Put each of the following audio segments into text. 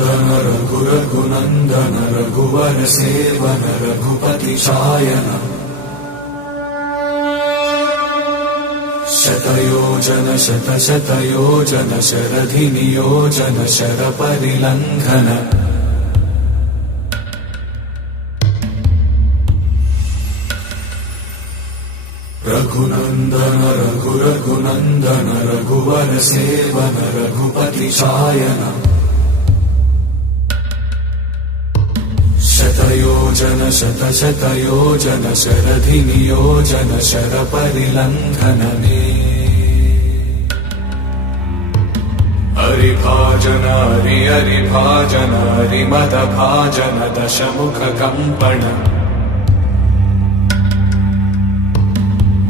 रघुनन्दन रघुरघुनन्दन रघुवर seven Raghupati Shayan शतयोजन शतशतयोजन शरधि नियोजन शरपरिलङ्घन रघुनन्दन रघुरघुनन्दन रघुवर seven Raghupati Shayan शतयोजन शतशतयोजन शरधि नियोजन शरपरिलङ्घन हरिभाजन हरिभाजन हरिमदभाजन दशमुख कंपन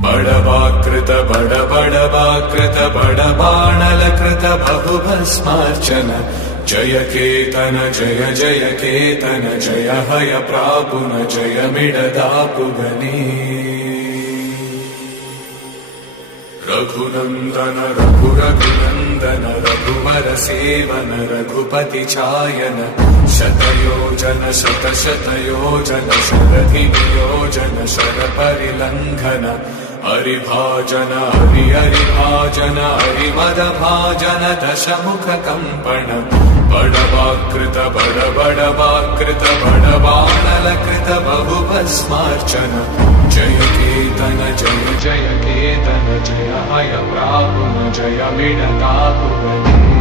बड़वाकृत बड़बाणलकृत बहुभस्मार्चन जय केतन जय जय केतन जय हय प्रापुन जय मिडदापुगनी रघुनन्दन रघुरघुनन्दन रघुवर सेवन रघुपति चायन शतयोजन शतशतयोजन शरधि नियोजन शरपरिलङ्घन हरिभाजन हरिभाजन हरिमदभाजन दशमुख कंपन बड़वाकृत बड़बाणलकृत बहुभस्मार्चन जय केतन जय जय केतन जय हय प्रापुन जय मिडदापुगनी